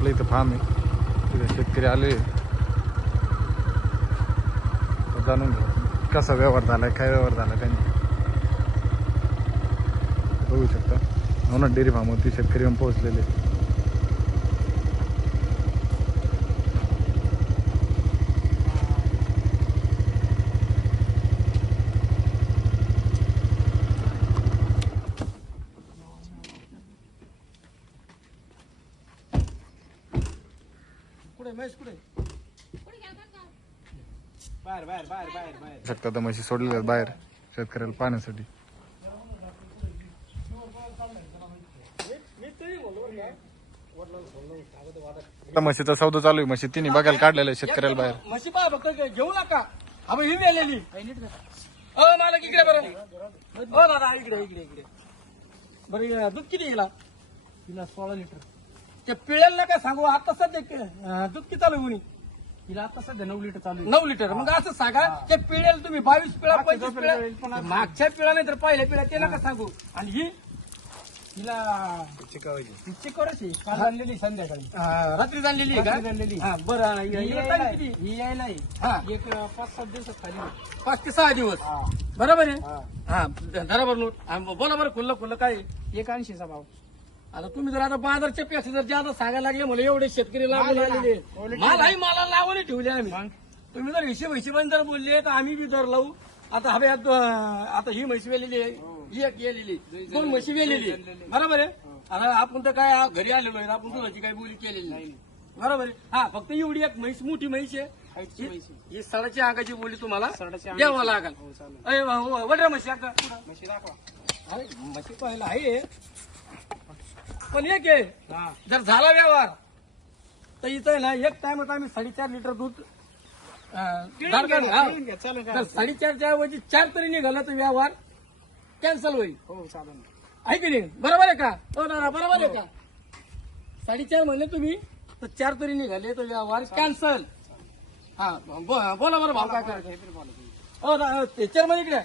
आपल्या इथं फार्म आहे, तिथे शेतकरी आले, जाणून घ्या कसा व्यवहार झालाय, काय व्यवहार झाला त्यांनी. बघू शकता नवनाथ डेअरी फार्मवरती शेतकरी येऊन पोहोचलेले. शकता तर म्हशी सोडलेल्या आहेत बाहेर शेतकऱ्याला पाहण्यासाठी. म्हशीचा सौदा चालू आहे, म्हशी तिन्ही बघायला काढलेलं आहे शेतकऱ्याला बाहेर. म्हशी पहा फक्त घेऊ नका. अबे ही आलेली मालक इकडे बरं. हो दादा इकडे इकडे इकडे. बरं दूध किती गेला? तिला 16 लिटर. ते पिळेल नका सांगू. आता सध्या दूध किती चालू आहे? तिला आता सध्या 9 लिटर चालू आहे. 9 लिटर. मग असं सांगा ते पिळेल तुम्ही 22 पिळा 25 पिळा. मागच्या पिळा नाही तर पहिल्या पिळा ते नका सांगू. आणि ही तिला चिकवराची काल आणलेली संध्याकाळी रात्री आणलेली आहे का? आणलेली. बरं ही यायला एक 5-7 दिवसात खाली 5 ते 6 दिवस. बरोबर आहे. हा धरा बरं नोट. बोला बरं खुल्लं खुल्लं काय 180चा भाव. आता तुम्ही जर आता बाजारच्या पेक्षा जर जादा सांगायला लागले मला एवढे शेतकरी लागून आलेले मालाही मला लावून ठेवले आम्ही. तुम्ही जर हिशोबाने जर बोलले तर आम्ही बी दर लावू. आता हवे आता ही म्हशी वेलेली आहे, एक गेलेली, 2 म्हशी वेलेली. बरोबर आहे. आता आपण तर काय घरी आलेलो आहे, आपण तुझी काही बोली केलेली नाही. बरोबर आहे. हा फक्त एवढी एक म्हैस मोठी म्हैस आहे, ही 7.5 अंगाची बोली तुम्हाला द्यावं लागेल. वडऱ्या म्हशी आता म्हशी दाखवा. म्हशी पाहिला आहे पण एक आहे. जर झाला व्यवहार तर इथं आहे ना एक टाइम आम्ही 4.5 लिटर दूध जर 4.5च्या ऐवजी 4 तरी निघाला तर व्यवहार कॅन्सल होईल. हो चालेल. आहे की नाही? बरोबर आहे का? हो ना बरोबर आहे का? 4.5 म्हणले तुम्ही तर 4 तरी निघाले तर व्यवहार कॅन्सल. हा बोला बरं भाव काय करायचं? हो ते चेअरमन इकडे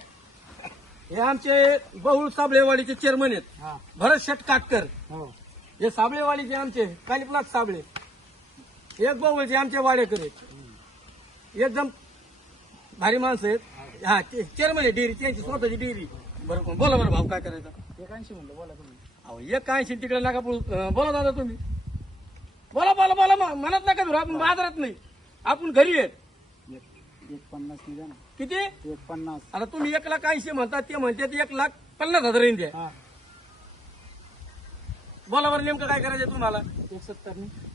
हे आमचे बहुळ साबळेवाडीचे चेअरमन आहेत, भरत शेट काटकर. हे साबळेवाडीचे आमचे कालीपलास साबळे. एक बहुळचे आमचे वाडेकर आहेत, एकदम भारी माणसं आहेत. हा चेअरमन आहे डेअरी, त्यांची स्वतःची डेअरी. बरं बोला बरं भाव काय करायचा? 180 म्हणलं. बोला तुम्ही. अहो 180 तिकडे नका बोला दादा तुम्ही. बोला बोला बोला मनात नका धरू. आपण बाजारात नाही, आपण घरी आहेत. 150 निघा ना. किती? 150. आता तुम्ही 1,80,000 म्हणतात, ते म्हणतात 1,50,000 द्या. बोला बरं नेमकं काय करायचं तुम्हाला?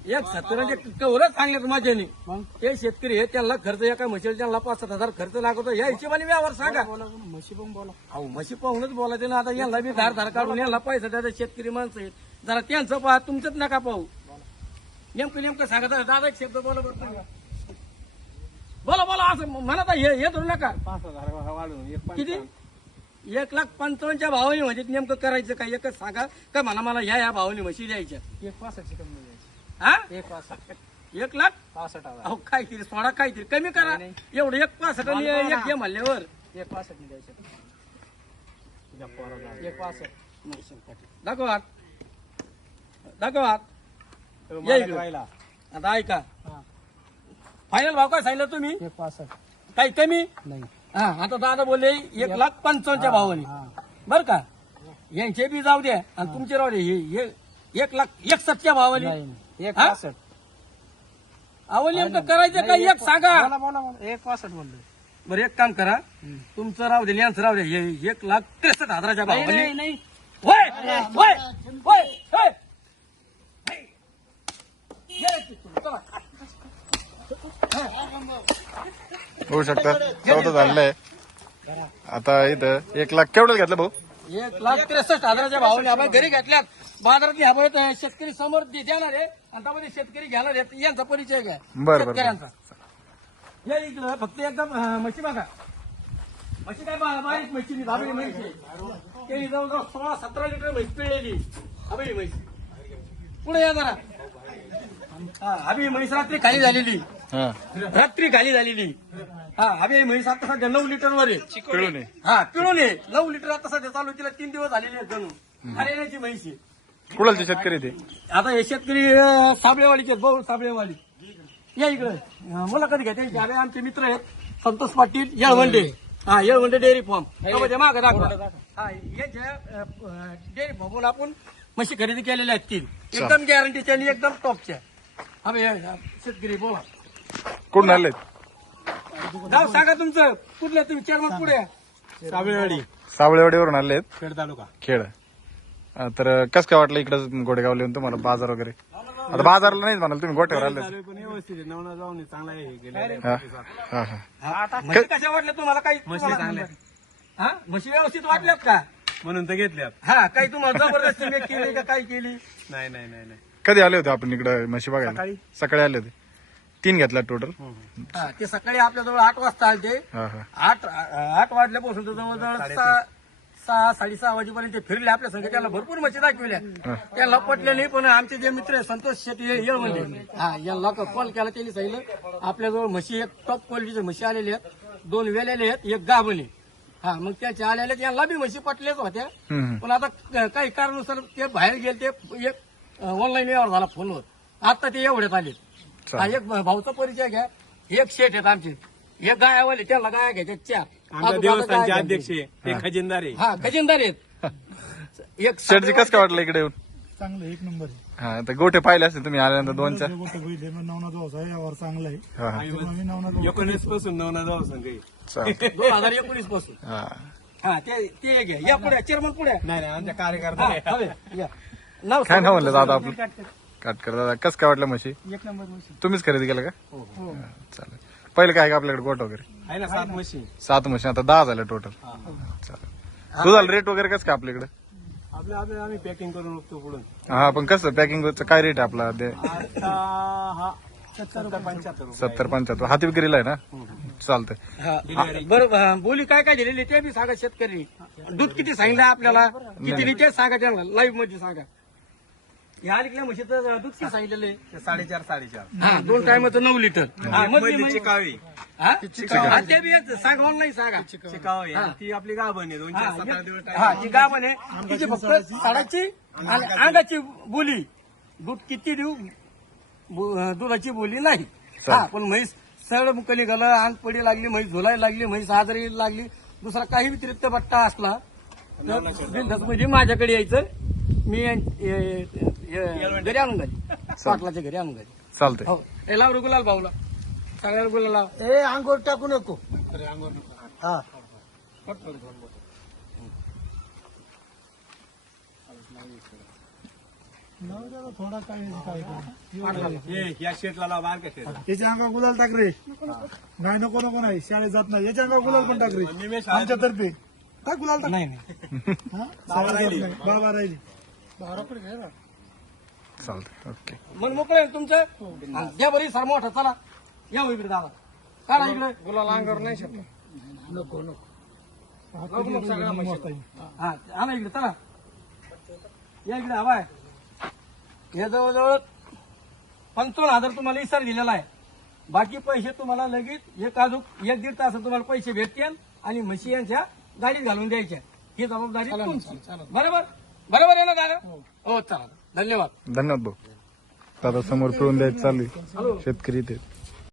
170 कवरच सांगण्यात माझ्याने. ते शेतकरी आहे त्यांना खर्च एका म्हशीला त्यांना 5-7 हजार खर्च लागतो. या हिशोबाने व्यवहार सांगा. म्हशी पण बोला. अहो म्हशी पाहूनच बोलायचं ना. आता यांना बी धार काढून यांना पैसा द्यायचा. शेतकरी माणसं आहेत, जरा त्यांचं पहा, तुमचंच नका पाहू. नेमकं सांगा दादा. एक शब्द बोला बरं. बोला बोला असं म्हणत हे धरू नका. 5,000 वाढून किती? 1,55,000च्या भावाने म्हणजे नेमकं करायचं काय? एकच सांगा का मला ह्या भावाने म्हशी द्यायच्या. 1,65,000 कमी द्यायची. हा 1,65,000. अहो काहीतरी सोडा, काहीतरी कमी करा. एवढं 1,65,000 एक घे म्हणल्यावर 1,65,000 द्यायचं. 1,65,000 दाखवा दाखवा. आता ऐका फायनल भाव काय सांगितलं तुम्ही? 1,65,000. काही कमी नाही. हा आता दादा बोलले 1,55,000च्या भावाने. बर का? यांचे बी जाऊ द्या आणि तुमचे राहू दे. 1,61,000च्या भावाने. 1,65,000. अहो नेमकं करायचं काय एक सांगा. 1,65,000 म्हणलं. बरं एक काम करा, तुमचं राहू दे यांचं राहू दे. 1,63,000च्या भावाने. नाही होय होय होय होय. होऊ शकता सौदा झालेला आहे. आता इथं 1,00,000 केवढं घेतलं भाऊ? 1,63,000च्या भावाने आपण घरी घेतल्यात. बाजारात ह्या शेतकरी समोर देणार आहे आणि त्यामध्ये शेतकरी घेणार आहेत. यांचा परिचय घ्या शेतकऱ्यांचा. या इकडं फक्त एकदम म्हशी बघा. म्हशी काय बारीक म्हशी धाबळी म्हशी. ते जवळजवळ 16-17 लिटर म्हशी पिळलेली हबळी म्हशी. पुढे या जरा. हबी म्हैस रात्री खाली झालेली. हा हबी म्हैस आता सध्या 9 लिटर वर आहे. पिळून आहे. 9 लिटर आता सध्या चालू. तिला 3 दिवस झालेले आहेत जणू. हरियाणाची म्हैस आहे. कुडालचे शेतकरी ते आता हे शेतकरी साबळेवाडीचे आहेत, भाऊ साबळेवाडी. या इकडे मुलाखत घ्या त्यांची. अरे आमचे मित्र आहेत संतोष पाटील येळवंडे. हा, येळवंडे डेअरी फार्म मागे दाखवा. हा, यांच्या डेअरी फार्मवर आपण म्हशी खरेदी केलेल्या आहेत 3. एकदम गॅरंटीच्या आणि एकदम टॉपच्या. हा भाई, शेतकरी बोला. कुठून आले नाव सांगा तुमचं. कुठलं तुम्ही चेअरमन पुढे या. साबळेवाडी सावळेवाडीवरून आलेत खेड तालुका. खेड. तर कसं काय वाटलं इकडं गोडेगावला येऊन तुम्हाला बाजार वगैरे? आता बाजारला नाही म्हणाल तुम्ही गोट्यावर आले. चालू आहे पण व्यवस्थित आहे. नवना जाऊन चांगला आहे हे गेले. हा हा हा. म्हशी कशा वाटल्या तुम्हाला? काही चांगल्या. हा, म्हशी व्यवस्थित वाटल्यात का? म्हणून तर घेतल्यात. हा, काही तुम्हाला जबरदस्ती मी केली का काही केली? नाही नाही नाही नाही. कधी आले होते आपण इकडं म्हशी बघायला? सकाळी. सकाळी आले होते. 3 घेतला टोटल. हा, ते सकाळी आपल्याजवळ 8 वाजता आले. हा हा 8 वाजल्यापासून तर जवळजवळ 6 6:30 वाजेपर्यंत ते फिरले आपल्या संघ. त्यांना भरपूर म्हशी दाखविल्या. त्यांना पटले नाही, पण आमचे जे मित्र आहे संतोष शेट्टी येळवंडे, हा, यांना कॉल केला. त्यांनी सांगितलं आपल्याजवळ म्हशी एक टॉप क्वालिटीच्या म्हशी आलेल्या आहेत, 2 वेलेले आहेत, एक गाभणी. हा, मग त्याच्या आलेल्या यांना बी म्हशी पटल्याच होत्या. हम्म. पण आता काही कारणानुसार ते बाहेर गेले. ते एक ऑनलाईन व्यवहार झाला फोनवर. आता ते एवढ्यात आले. हा, एक भाऊचा परिचय घ्या. एक शेठ आहेत आमचे, एक गायावाले, त्याला गाया घ्यायच्या 4. आमच्या देवस्थानचे अध्यक्ष आहे. ते खजिनदार आहे. हा, खजिनदार आहेत. एक शेटजी कसं काय वाटलं इकडे येऊन? चांगलं 1 नंबर आहे. हा, तर गोटे पाहिले असते तुम्ही आल्यानंतर 2च्या. गोष्ट होईल मग नवना जो आहे यावर चांगला आहे. हा हा. त्यामुळे नवना जो 19 पासून नवना जाऊ संघ. चालतंय. 2019 पासून. हा हा, ते घ्या. या पुढे चेअरमन पुढे. नाही नाही आमच्या कार्यकर्ता हा, आहे. हवे, या. नाव काय नाव म्हणलं दादा सांगा. आपलं? काटकर दादा. कसं काय वाटलं म्हशी? 1 नंबर म्हशी. तुम्हीच खरेदी केलं का? हा, चालेल. पहिलं काय का आपल्याकडे गोट वगैरे? आहे ना 7 म्हशी. 7 म्हशी, आता 10 झाल्या टोटल. चालेल. दुधाला रेट वगैरे कसं काय आपल्याकडे? आपल्या आम्ही पॅकिंग करून विकतो पुढून. हा, पण कसं पॅकिंगचं काय रेट आहे आपला? ते आता हा 70-75 रुपये. 70-75 हाती विक्रीला आहे ना? चालतंय. हा, बरं, बोली काय काय दिलेली ते बी सांगा. शेतकरी दूध किती सांगितलं आपल्याला, किती नाही ते सांगा. त्यांना लाईव्ह मध्ये सांगा. या अलीकडल्या म्हशीचं दूध किती सांगितलेलं आहे? 4.5. हा, 2 टायमाचं 9 लिटर. हा, मधली म्हैस. चिकावी. हा? हा, ते बी येतं. सांगा, ऑनलाईन सांगा. चिकावी आहे. ती आपली गाभण आहे. 2-4-7 दिवस हा, ती गाभण आहे. तिची फक्त साडाची आणि अंगाची बोली. दूध किती देऊ, दुधाची बोली नाही. हा, पण म्हैस सरळ मुकली गेलं, अंग पडी लागली, म्हैस झोलायला लागली, म्हैस आजारी लागली, दुसरा काही व्यतिरिक्त बट्टा असला तर बिनधास्त म्हणजे माझ्याकडे यायचं. मी घरी आणून घाली, पाटलाच्या घरी आणून घाली. चालतंय. हो, हे लाव रे गुलाल भाऊला. सगळ्या गुलाला ए अंगोर टाकू नको. हा, थोडा काय या शेटला लाव बारका शेट. याच्या अंगा गुलाल टाक रे. नाही नको नको नाही, शाळेत जात नाही. याच्या अंगा गुलाल पण टाक रे. निमेष आमच्यातर्फे टाक गुलाल टाक. नाही हा? शाळेत जात नाही. बाबा राहिली. चालतंय. ओके. मन मोकळं आहे तुमचं. हा, द्या बरी सर मोठा. चला या हो इकडे दादा. काढा इकडे. गुलाल अंगावर नाही शकत. नको सगळ्या म्हशी. हा, आणा इकडे. चला या इकडे. हवाय हे जवळजवळ 55,000 तुम्हाला इसार दिलेला आहे. बाकी पैसे तुम्हाला लगेच 1-1.5 तासात तुम्हाला पैसे भेटतील आणि म्हशी यांच्या गाडीत घालून द्यायच्या. ही जबाबदारी तुमची. बरोबर बरोबर आहे ना दादा? हो, चला. धन्यवाद. धन्यवाद भाऊ. दादा समोर पिळून द्यायचं चालू आहे. शेतकरी ते